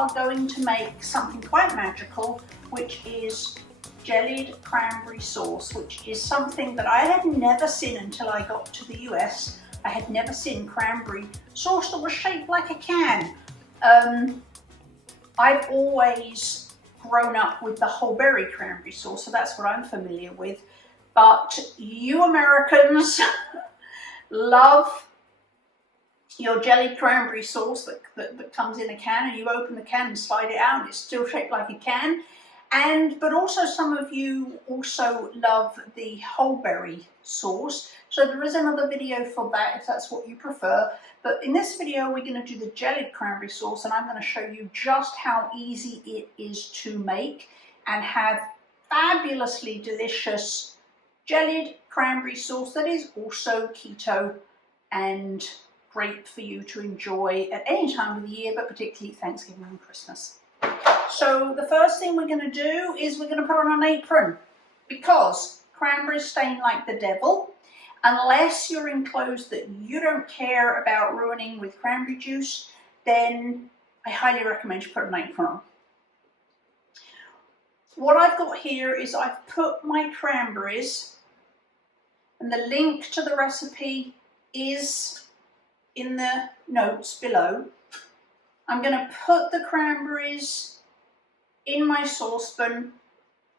are going to make something quite magical, which is jellied cranberry sauce, which is something that I had never seen until I got to the US. I had never seen cranberry sauce that was shaped like a can. I've always grown up with the whole berry cranberry sauce, so that's what I'm familiar with. But you Americans love your jellied cranberry sauce that comes in a can, and you open the can and slide it out and it's still shaped like a can. But also some of you also love the whole berry sauce. So there is another video for that if that's what you prefer. But in this video, we're going to do the jellied cranberry sauce, and I'm going to show you just how easy it is to make and have fabulously delicious jellied cranberry sauce that is also keto and great for you to enjoy at any time of the year, but particularly Thanksgiving and Christmas. So the first thing we're going to do is we're going to put on an apron, because cranberries stain like the devil. Unless you're in clothes that you don't care about ruining with cranberry juice, then I highly recommend you put an apron on. What I've got here is I've put my cranberries, and the link to the recipe is in the notes below. I'm going to put the cranberries in my saucepan,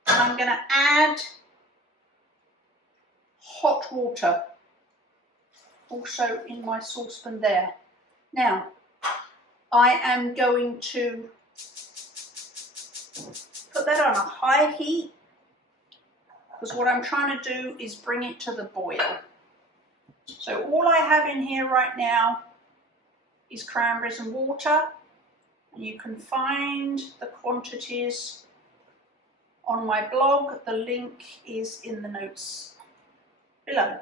and I'm going to add hot water also in my saucepan there. Now, I am going to put that on a high heat, because what I'm trying to do is bring it to the boil. So all I have in here right now is cranberries and water. You can find the quantities on my blog. The link is in the notes below.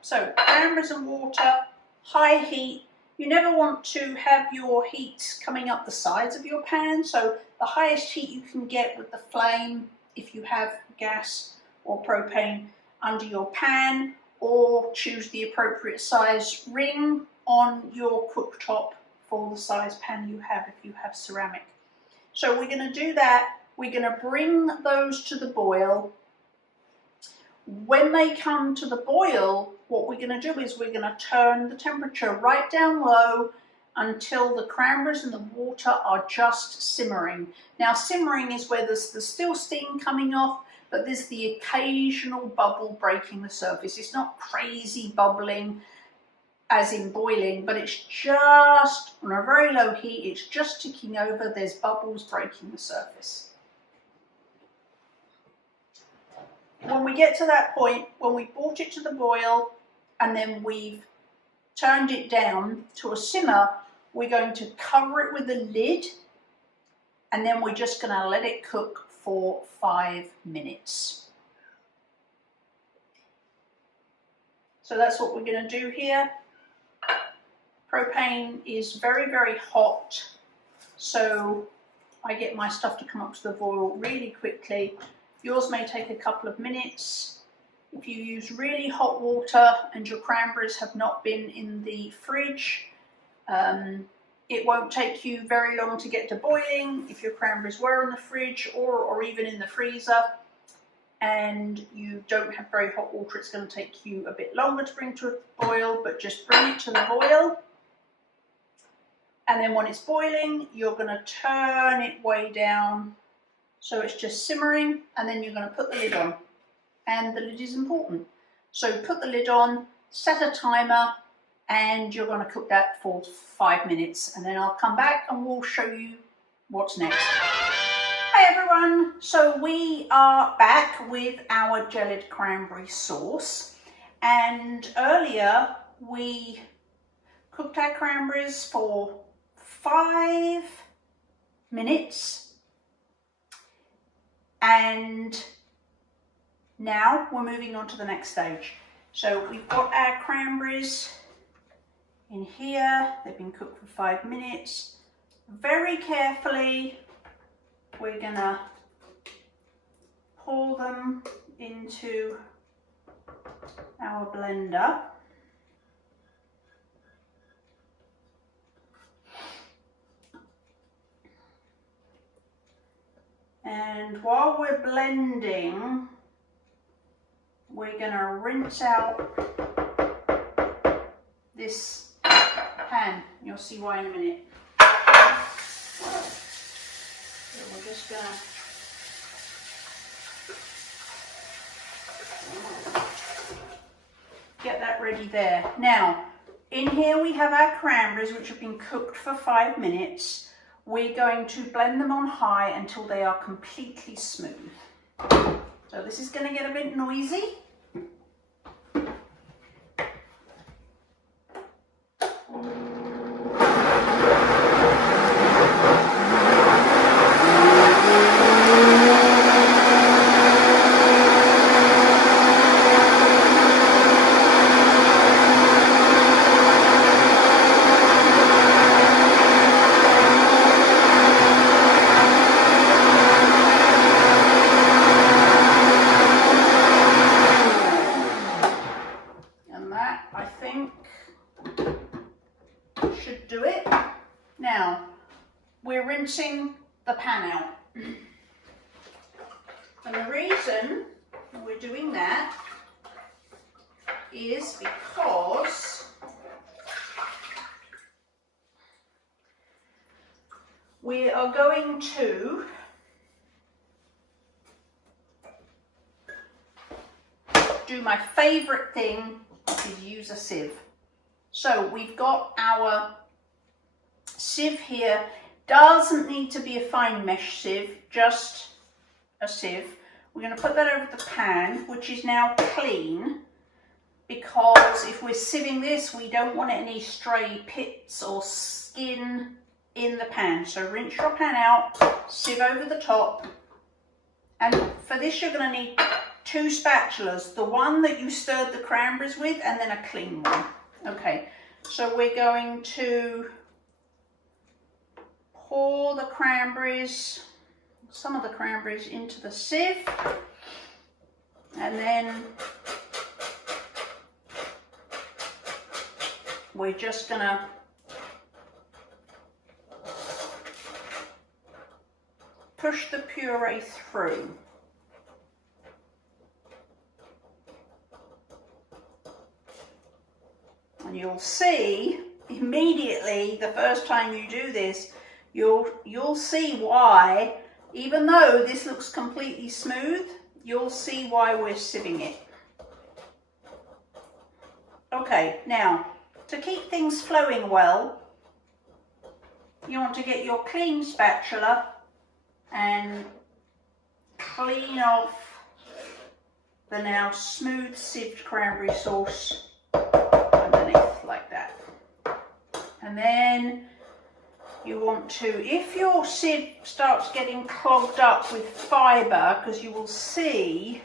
So cranberries and water, high heat. You never want to have your heat coming up the sides of your pan, so the highest heat you can get with the flame, if you have gas or propane under your pan, or choose the appropriate size ring on your cooktop for the size pan you have if you have ceramic. So we're going to do that. We're going to bring those to the boil. When they come to the boil, what we're going to do is we're going to turn the temperature right down low until the cranberries and the water are just simmering. Now, simmering is where there's still steam coming off, but there's the occasional bubble breaking the surface. It's not crazy bubbling as in boiling, but it's just on a very low heat. It's just ticking over. There's bubbles breaking the surface. When we get to that point, when we brought it to the boil and then we've turned it down to a simmer, we're going to cover it with a lid, and then we're just going to let it cook for 5 minutes. So that's what we're going to do here. Propane is very, very hot, so I get my stuff to come up to the boil really quickly. Yours may take a couple of minutes. If you use really hot water and your cranberries have not been in the fridge, it won't take you very long to get to boiling. If your cranberries were in the fridge or even in the freezer and you don't have very hot water, it's going to take you a bit longer to bring to a boil, but just bring it to the boil. And then when it's boiling, you're going to turn it way down so it's just simmering, and then you're going to put the lid on. And the lid is important. So put the lid on, set a timer, and you're going to cook that for 5 minutes, and then I'll come back and we'll show you what's next. Hi everyone, so we are back with our jellied cranberry sauce, and earlier we cooked our cranberries for 5 minutes, and now we're moving on to the next stage. So we've got our cranberries in here, they've been cooked for 5 minutes. Very carefully, we're gonna pour them into our blender. And while we're blending, we're going to rinse out this pan. You'll see why in a minute. So we're just going to get that ready there. Now, in here we have our cranberries, which have been cooked for 5 minutes. We're going to blend them on high until they are completely smooth. So this is going to get a bit noisy. Rinsing the pan out. And the reason we're doing that is because we are going to do my favorite thing, which is use a sieve. So we've got our sieve here. Doesn't need to be a fine mesh sieve, just a sieve. We're going to put that over the pan, which is now clean, because if we're sieving this, we don't want any stray pits or skin in the pan. So rinse your pan out, sieve over the top, and for this you're going to need 2 spatulas, the one that you stirred the cranberries with and then a clean one. Okay, so we're going to pour the cranberries, some of the cranberries into the sieve, and then we're just gonna push the puree through. And you'll see immediately the first time you do this, you'll see why, even though this looks completely smooth, you'll see why we're sieving it. Okay, now to keep things flowing well, you want to get your clean spatula and clean off the now smooth sieved cranberry sauce underneath like that. And then you want to, if your sieve starts getting clogged up with fibre, because you will see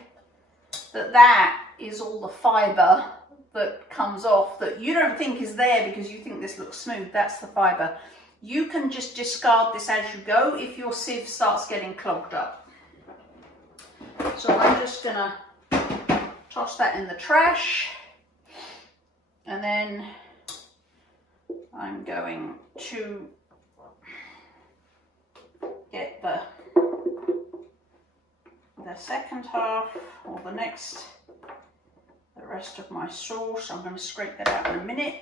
that that is all the fibre that comes off that you don't think is there because you think this looks smooth, that's the fibre. You can just discard this as you go if your sieve starts getting clogged up. So I'm just going to toss that in the trash, and then I'm going to get the second half, or the rest of my sauce. I'm going to scrape that out in a minute.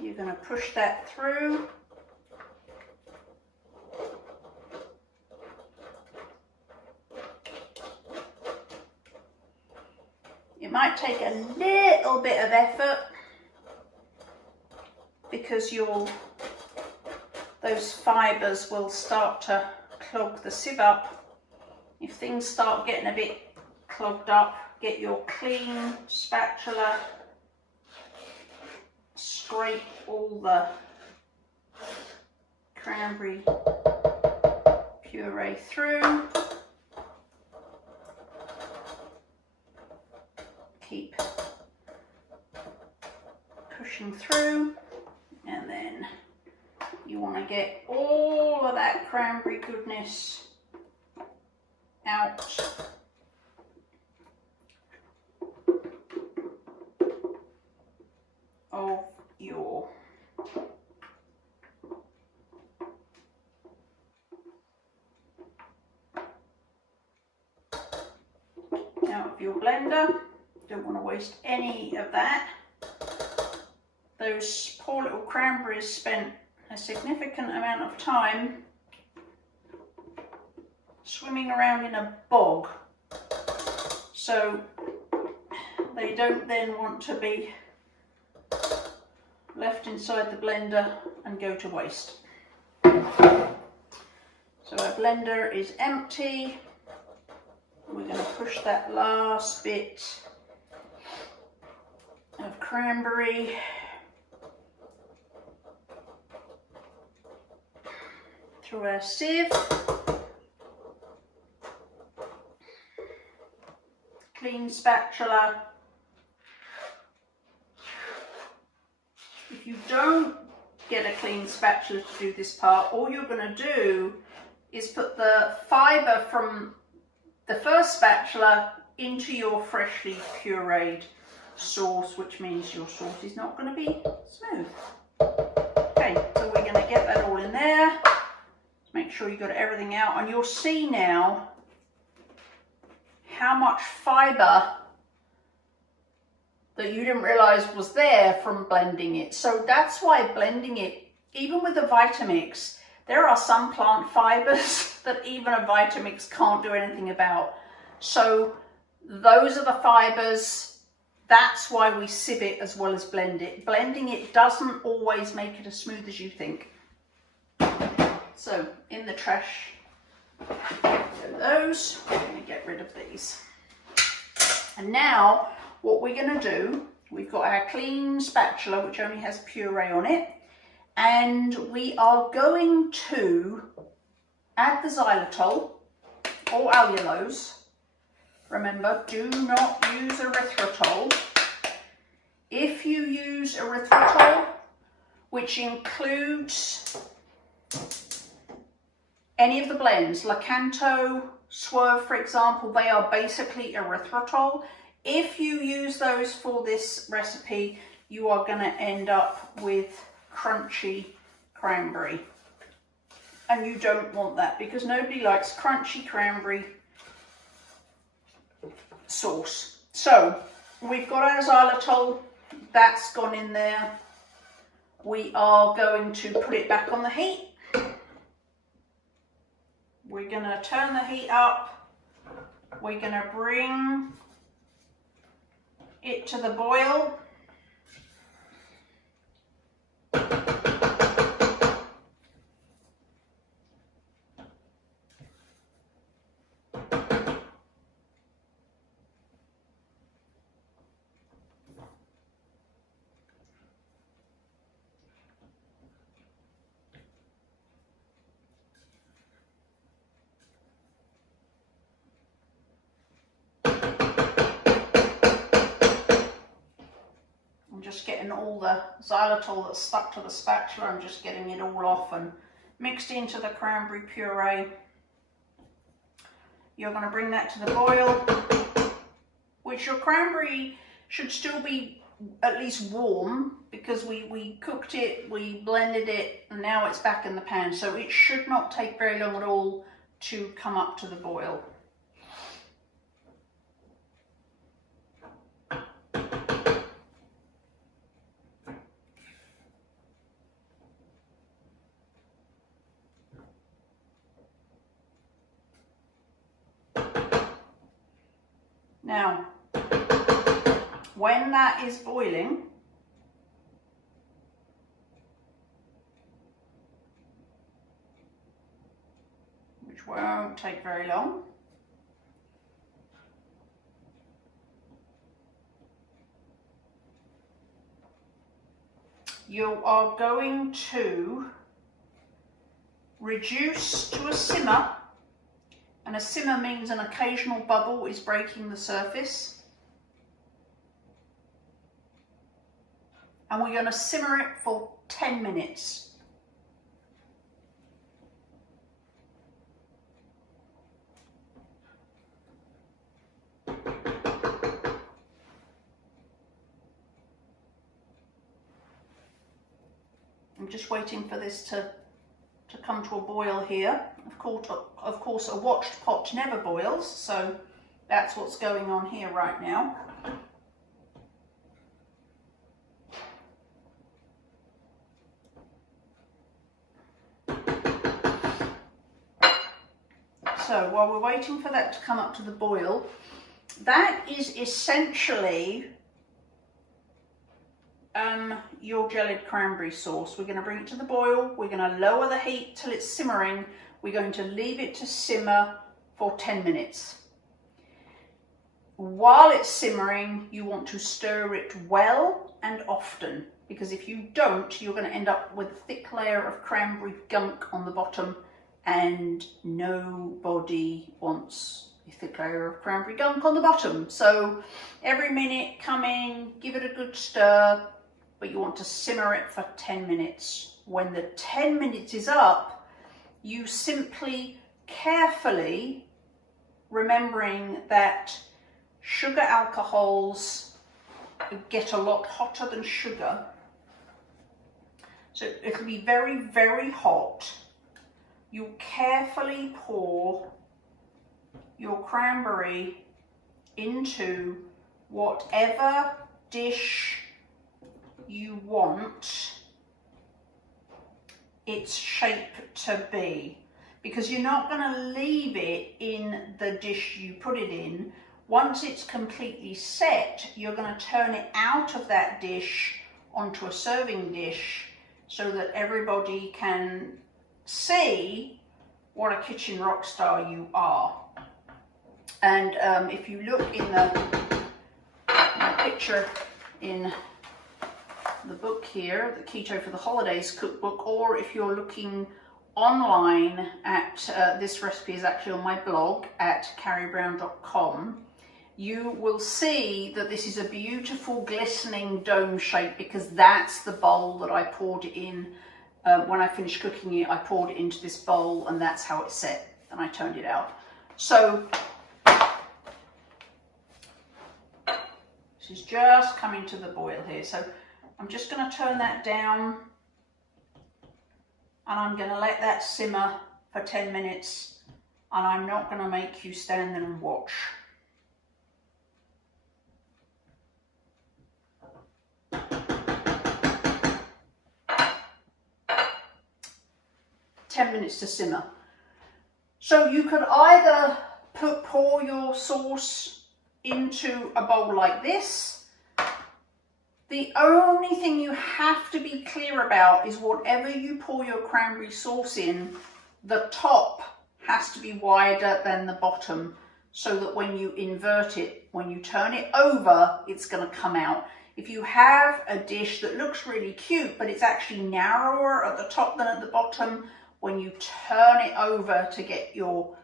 You're going to push that through. It might take a little bit of effort because those fibres will start to clog the sieve up. If things start getting a bit clogged up, get your clean spatula, scrape all the cranberry puree through. Keep pushing through, and then you want to get all of that cranberry goodness out. of your blender. Don't want to waste any of that. Those poor little cranberries spent a significant amount of time swimming around in a bog, so they don't then want to be left inside the blender and go to waste. So our blender is empty. We're going to push that last bit of cranberry through our sieve. Clean spatula. If you don't get a clean spatula to do this part, all you're going to do is put the fibre from the first spatula into your freshly pureed sauce, which means your sauce is not going to be smooth. Okay, so we're going to get that all in there. Make sure you got everything out, and you'll see now how much fibre that you didn't realise was there from blending it. So that's why blending it, even with the Vitamix, there are some plant fibres that even a Vitamix can't do anything about. So those are the fibres. That's why we sieve it as well as blend it. Blending it doesn't always make it as smooth as you think. So in the trash go those. I'm going to get rid of these. And now what we're going to do, we've got our clean spatula which only has puree on it, and we are going to add the xylitol or allulose. Remember, do not use erythritol. If you use erythritol, which includes any of the blends, Lakanto, Swerve, for example, they are basically erythritol. If you use those for this recipe, you are going to end up with crunchy cranberry. And you don't want that, because nobody likes crunchy cranberry sauce. So we've got our xylitol, that's gone in there. We are going to put it back on the heat. We're going to turn the heat up. We're going to bring it to the boil. Just getting all the xylitol that's stuck to the spatula, I'm just getting it all off and mixed into the cranberry puree. You're going to bring that to the boil, which your cranberry should still be at least warm, because we cooked it, we blended it, and now it's back in the pan, so it should not take very long at all to come up to the boil. Now, when that is boiling, which won't take very long, you are going to reduce to a simmer. And a simmer means an occasional bubble is breaking the surface. And we're going to simmer it for 10 minutes. I'm just waiting for this to come to a boil here. Of course, a watched pot never boils, so that's what's going on here right now. So while we're waiting for that to come up to the boil, that is essentially your jellied cranberry sauce. We're going to bring it to the boil. We're going to lower the heat till it's simmering. We're going to leave it to simmer for 10 minutes. While it's simmering, you want to stir it well and often, because if you don't, you're going to end up with a thick layer of cranberry gunk on the bottom, and nobody wants a thick layer of cranberry gunk on the bottom. So every minute come in, give it a good stir, but you want to simmer it for 10 minutes. When the 10 minutes is up, you simply carefully, remembering that sugar alcohols get a lot hotter than sugar, so it'll be very, very hot. You carefully pour your cranberry into whatever dish you want its shape to be, because you're not going to leave it in the dish you put it in. Once it's completely set, you're going to turn it out of that dish onto a serving dish so that everybody can see what a kitchen rock star you are. And if you look in my picture in the book here, the Keto for the Holidays cookbook, or if you're looking online at this recipe is actually on my blog at carriebrown.com, you will see that this is a beautiful glistening dome shape, because that's the bowl that I poured it in. When I finished cooking it, I poured it into this bowl, and that's how it's set, and I turned it out. So this is just coming to the boil here. So I'm just going to turn that down, and I'm going to let that simmer for 10 minutes, and I'm not going to make you stand there and watch. Minutes to simmer. So you could either pour your sauce into a bowl like this. The only thing you have to be clear about is whatever you pour your cranberry sauce in, the top has to be wider than the bottom, so that when you invert it, when you turn it over, it's going to come out. If you have a dish that looks really cute, but it's actually narrower at the top than at the bottom, when you turn it over to get your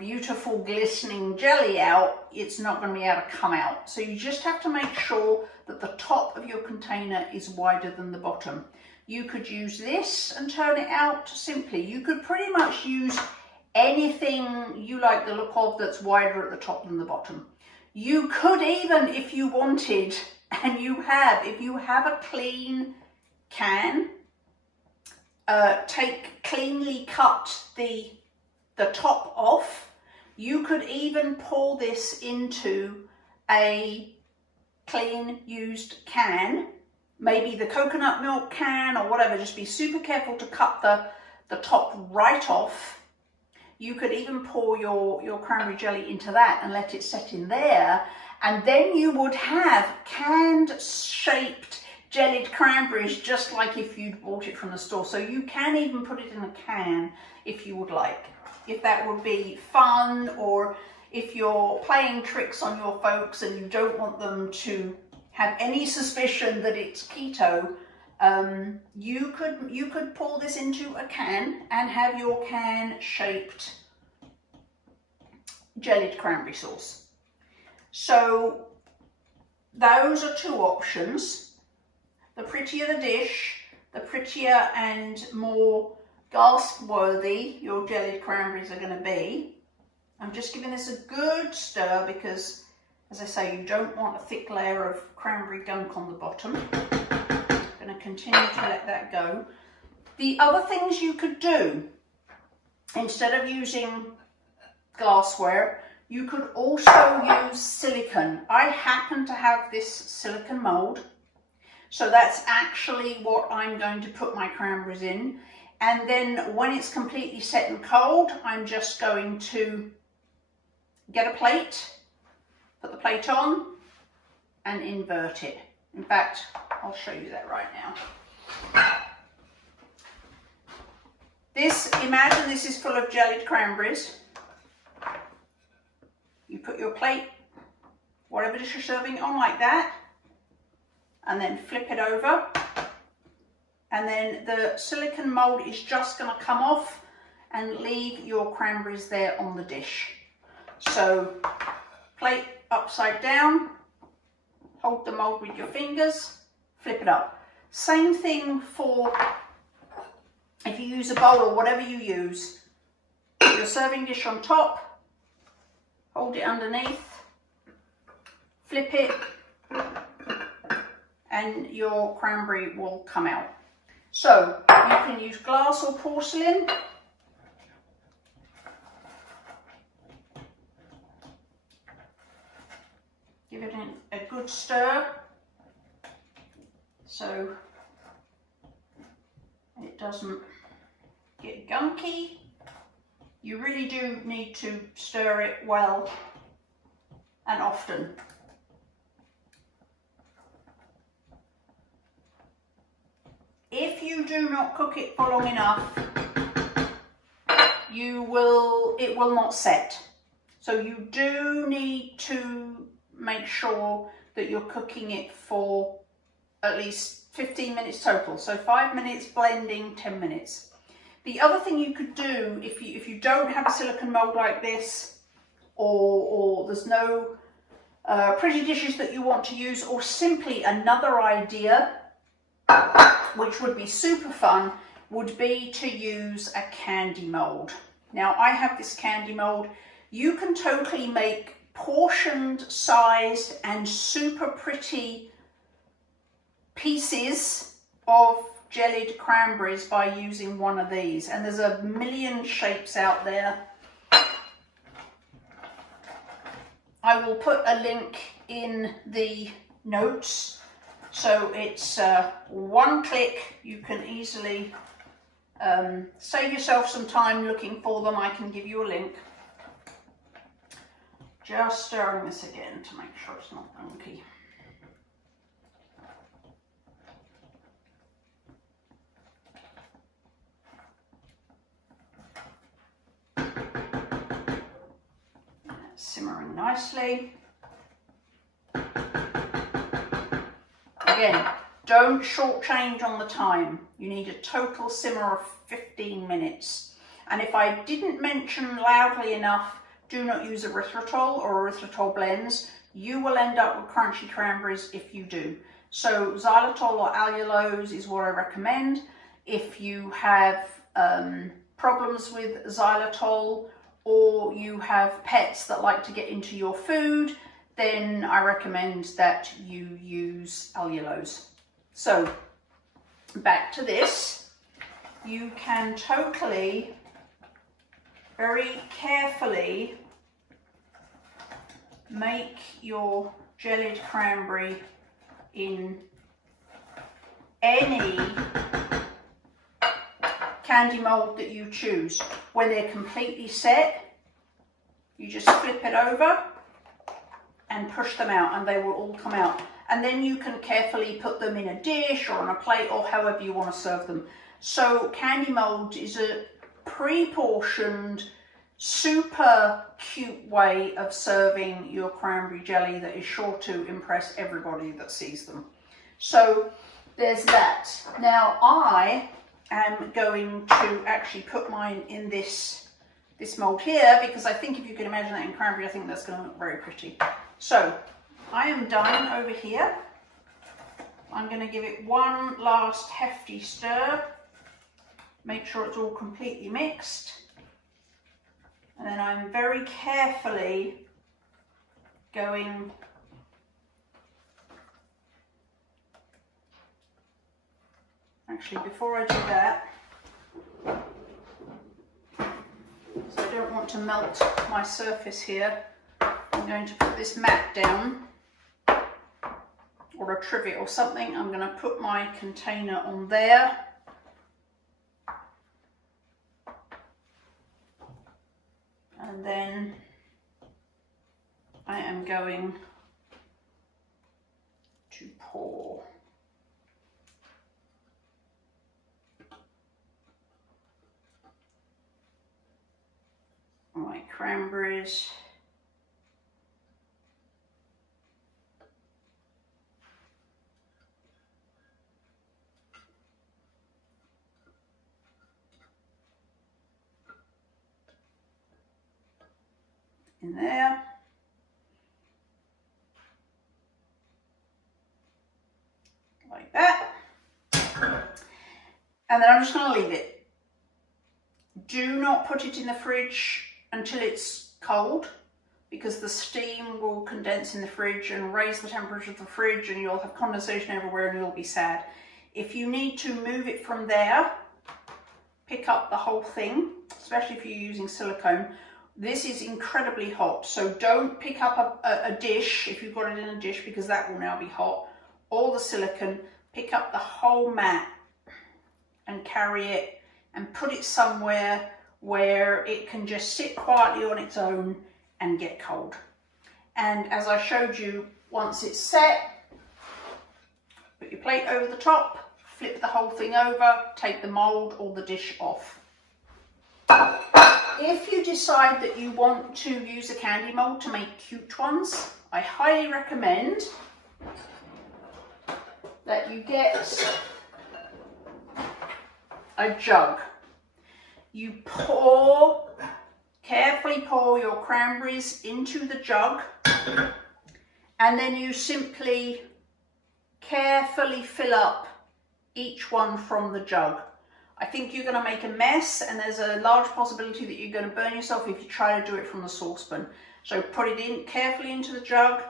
beautiful glistening jelly out, it's not going to be able to come out. So you just have to make sure that the top of your container is wider than the bottom. You could use this and turn it out simply. You could pretty much use anything you like the look of that's wider at the top than the bottom. You could even, if you wanted, and if you have a clean can, cleanly cut the top off. You could even pour this into a clean used can, maybe the coconut milk can or whatever. Just be super careful to cut the top right off. You could even pour your cranberry jelly into that and let it set in there, and then you would have canned shaped jellied cranberries, just like if you'd bought it from the store. So you can even put it in a can if you would like, if that would be fun, or if you're playing tricks on your folks and you don't want them to have any suspicion that it's keto, you could pour this into a can and have your can shaped jellied cranberry sauce. So those are two options. The prettier the dish, the prettier and more gasp-worthy your jellied cranberries are going to be. I'm just giving this a good stir because, as I say, you don't want a thick layer of cranberry gunk on the bottom. I'm going to continue to let that go. The other things you could do, instead of using glassware, you could also use silicone. I happen to have this silicone mold, so that's actually what I'm going to put my cranberries in. And then when it's completely set and cold, I'm just going to get a plate, put the plate on, and invert it. In fact, I'll show you that right now. Imagine this is full of jellied cranberries. You put your plate, whatever dish you're serving on, like that, and then flip it over. And then the silicone mold is just going to come off and leave your cranberries there on the dish. So, plate upside down, hold the mold with your fingers, flip it up. Same thing for if you use a bowl or whatever you use. Put your serving dish on top, hold it underneath, flip it, and your cranberry will come out. So you can use glass or porcelain. Give it a good stir so it doesn't get gunky. You really do need to stir it well and often. If you do not cook it for long enough, it will not set. So you do need to make sure that you're cooking it for at least 15 minutes total. So 5 minutes blending, 10 minutes. The other thing you could do if you don't have a silicone mold like this, or there's no pretty dishes that you want to use, or simply another idea which would be super fun, would be to use a candy mold. Now I have this candy mold. You can totally make portioned sized and super pretty pieces of jellied cranberries by using one of these, and there's a million shapes out there. I will put a link in the notes, so it's one click. You can easily save yourself some time looking for them. I can give you a link. Just stirring this again to make sure it's not gunky. Simmering nicely. Again, don't shortchange on the time. You need a total simmer of 15 minutes. And if I didn't mention loudly enough, do not use erythritol or erythritol blends. You will end up with crunchy cranberries if you do. So xylitol or allulose is what I recommend. If you have problems with xylitol, or you have pets that like to get into your food, then I recommend that you use allulose. So back to this, you can totally, very carefully make your jellied cranberry in any candy mold that you choose. When they're completely set, you just flip it over and push them out, and they will all come out. And then you can carefully put them in a dish or on a plate, or however you want to serve them. So candy mold is a pre-portioned, super cute way of serving your cranberry jelly that is sure to impress everybody that sees them. So there's that. Now I am going to actually put mine in this mold here, because I think if you can imagine that in cranberry, I think that's going to look very pretty. So I am done over here. I'm going to give it one last hefty stir, make sure it's all completely mixed, and then I'm very carefully going actually, before I do that, don't want to melt my surface here, I'm going to put this mat down, or a trivet or something. I'm going to put my container on there. And then I am going to pour my cranberries in there. Like that. And then I'm just going to leave it. Do not put it in the fridge until it's cold, because the steam will condense in the fridge and raise the temperature of the fridge, and you'll have condensation everywhere and you'll be sad. If you need to move it from there, pick up the whole thing, especially if you're using silicone. This is incredibly hot, so don't pick up a dish if you've got it in a dish, because that will now be hot. Or the silicone, pick up the whole mat and carry it and put it somewhere where it can just sit quietly on its own and get cold. And as I showed you, once it's set, put your plate over the top, flip the whole thing over, take the mold or the dish off. If you decide that you want to use a candy mold to make cute ones, I highly recommend that you get a jug. You carefully pour your cranberries into the jug, and then you simply carefully fill up each one from the jug. I think you're going to make a mess, and there's a large possibility that you're going to burn yourself if you try to do it from the saucepan. So put it in carefully into the jug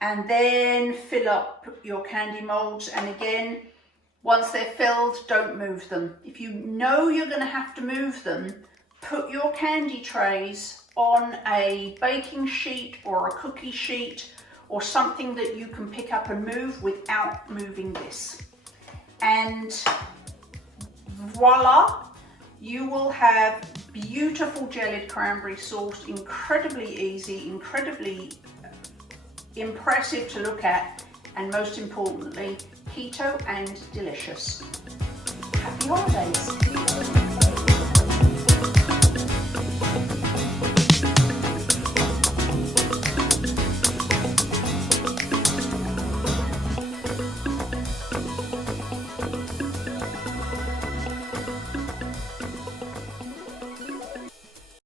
and then fill up your candy molds. And again, once they're filled, don't move them. If you know you're going to have to move them, put your candy trays on a baking sheet or a cookie sheet or something that you can pick up and move without moving this. And voila, you will have beautiful jellied cranberry sauce, incredibly easy, incredibly impressive to look at, and most importantly, keto and delicious. Happy holidays.